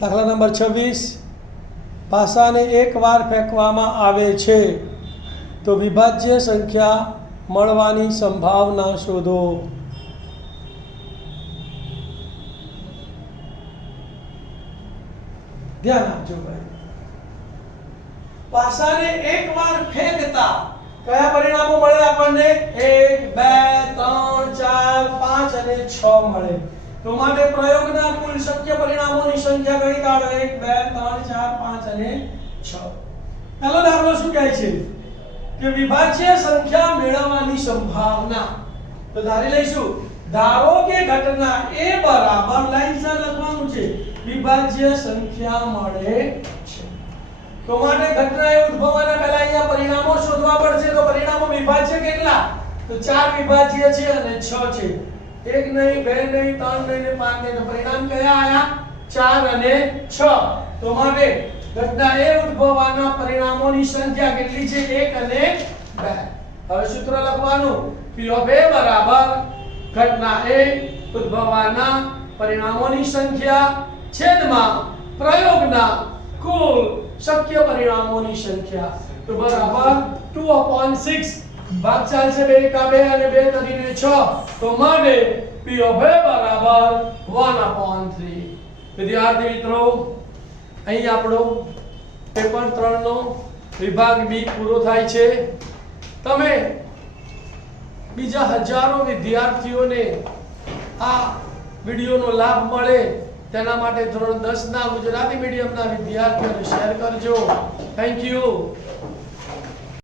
દાખલા નંબર 26, પાસાને એકવાર ફેંકવામાં આવે છે તો વિભાજ્ય સંખ્યા મળવાની સંભાવના શોધો. ધ્યાન આપજો ભાઈ. પાસાને એકવાર ફેંકતા કયા પરિણામો મળે આપણને? 1 2 3 4 5 અને 6 મળે. તો માટે પ્રયોગના કુલ શક્ય પરિણામોની સંખ્યા ગણી કાઢો. 1 2 3 4 5 અને 6. પહેલો દાખલો શું કહે છે કે વિભાજ્ય સંખ્યા મેળવવાની સંભાવના. તો ધારી લઈશું, ધારો કે ઘટના a બરાબર લાઈન સાથે લખવાનું છે વિભાજ્ય સંખ્યા મળે છે. તો માટે ઘટના એ ઉદ્ભવવાના પહેલા અહીંયા પરિણામો શોધવા પડશે. તો પરિણામો વિભાજ્ય કેટલા? તો 4 વિભાજ્ય છે અને 6 છે. 1 નહીં, 2 નહીં, 3 નહીં ને 5 નહીં. તો પરિણામ કયા આયા? 4 અને 6. તો માટે ઘટના એ ઉદ્ભવવાના પરિણામોની સંખ્યા કેટલી છે? 1 અને 2. હવે સૂત્ર લખવાનું, P of A બરાબર ઘટના એ ઉદ્ભવવાના પરિણામોની સંખ્યા છેદમાં પ્રયોગના કુલ શક્ય પરિણામોની સંખ્યા. તો બરાબર 2/6. ભાગ ચાલશે 2 કા 2 અને 2 તરીને 6. તો માટે P of A બરાબર 1/3. વિદ્યાર્થી મિત્રો, અહીં આપણો પેપર 3 નો વિભાગ બી પૂરો થાય છે. તમે બીજા હજારો વિદ્યાર્થીઓને આ વિડિયોનો લાભ મળે તેના માટે ધોરણ 10 ના ગુજરાતી મીડિયમના વિદ્યાર્થીઓને શેર કરજો. Thank you.